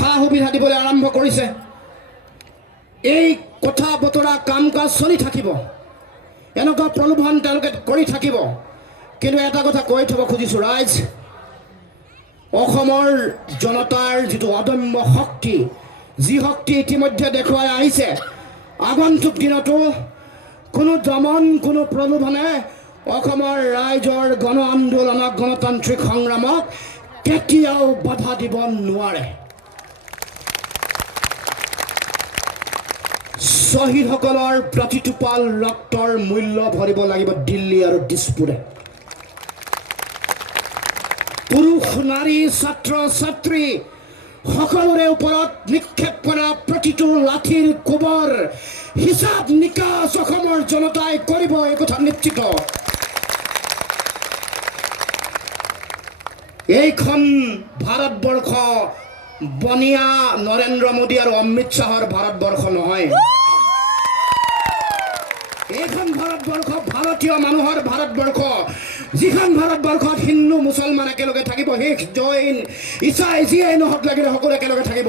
সা সুবিধা দিবলৈ আৰম্ভ কৰিছে। এই কথা বতৰা কাম কাজ চলি থাকিব, এনেকুৱা প্ৰলোভন তেওঁলোকে কৰি থাকিব। কিন্তু এটা কথা কৈ থ'ব খুজিছোঁ ৰাইজ, অসমৰ জনতাৰ যিটো অদম্য শক্তি, যি শক্তি ইতিমধ্যে দেখুৱাই আহিছে, আগন্তুক দিনতো কোনো দমন কোনো প্ৰলোভনে অসমৰ ৰাইজৰ গণ আন্দোলনক গণতান্ত্ৰিক সংগ্ৰামক কেতিয়াও বাধা দিব নোৱাৰে। শ্বহীদসকলৰ প্ৰতিটোপাল ৰক্তৰ মূল্য ভৰিব লাগিব দিল্লী আৰু দিছপুৰে। পুৰুষ নাৰী ছাত্ৰ ছাত্ৰী সকলোৰে ওপৰত নিক্ষেপ কৰা প্ৰতিটো লাঠিৰ কোবৰ হিচাপ নিকাচ অসমৰ জনতাই কৰিব, এই কথা নিশ্চিত। এইখন ভাৰতবৰ্ষ বনিয়া নৰেন্দ্ৰ মোদী আৰু অমিত শ্বাহৰ ভাৰতবৰ্ষ নহয়। এইখন ভাৰতবৰ্ষ ভাৰতীয় মানুহৰ ভাৰতবৰ্ষ, যিখন ভাৰতবৰ্ষত হিন্দু মুছলমান একেলগে থাকিব, শিখ জৈন ইছাই যিয়েই নহওক লাগিলে সকলো একেলগে থাকিব।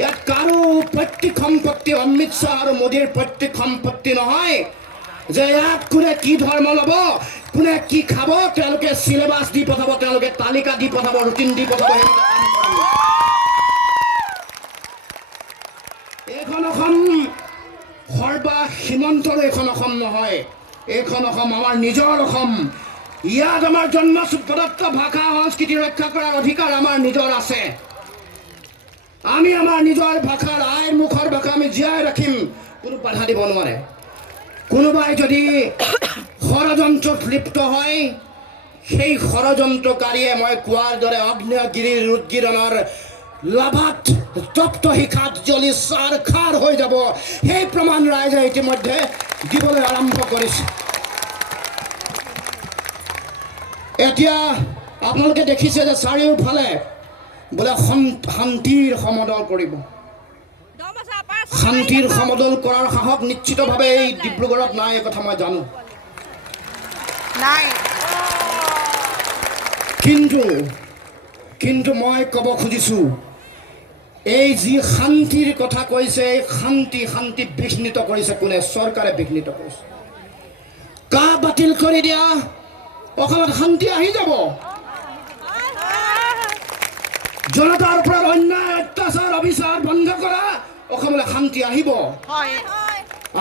ইয়াত কাৰো পৈতৃক সম্পত্তি অমিত শ্বাহ আৰু মোদীৰ পৈতৃক সম্পত্তি নহয় যে ইয়াত কোনে কি ধৰ্ম ল'ব, কোনে কি খাব, তেওঁলোকে চিলেবাছ দি পঠাব, তেওঁলোকে তালিকা দি পঠাব, ৰুটিন দি পঠাব। এইখন অসম সৰ্বা সীমান্তৰ এইখন অসম নহয়, এইখন অসম আমাৰ নিজৰ অসম। ইয়াত আমাৰ জন্ম প্ৰদত্ত ভাষা সংস্কৃতি ৰক্ষা কৰাৰ অধিকাৰ আমাৰ নিজৰ আছে। আমি আমাৰ নিজৰ ভাষাৰ আইৰ মুখৰ ভাষা আমি জীয়াই ৰাখিম, কোনো বাধা দিব নোৱাৰে। কোনোবাই যদি ষড়যন্ত্ৰত লিপ্ত হয়, সেই ষড়যন্ত্ৰকাৰীয়ে মই কোৱাৰ দৰে অগ্নেয়গিৰিৰ উদ্গিৰণৰ লাভাত তপ্ত শিখাত জ্বলি চাৰ খাৰ হৈ যাব, সেই প্ৰমাণ ৰাইজে ইতিমধ্যে দিবলৈ আৰম্ভ কৰিছে। এতিয়া আপোনালোকে দেখিছে যে চাৰিওফালে বোলে শান্তিৰ সমদল কৰিব। শান্তিৰ সমদল কৰাৰ সাহস নিশ্চিতভাৱে এই ডিব্ৰুগড়ত নাই, এই কথা মই জানো। কিন্তু মই ক'ব খুজিছোঁ, এই যি শান্তিৰ কথা কৈছে, এই শান্তি বিঘ্নিত কৰিছে কোনে? চৰকাৰে বিঘ্নিত কৰিছে। কা বাতিল কৰি দিয়া, অসমত শান্তি আহি যাব। জনতাৰ ওপৰত অন্যায় অত্যাচাৰ অবিচাৰ বন্ধ কৰা, অসমলৈ শান্তি আহিব।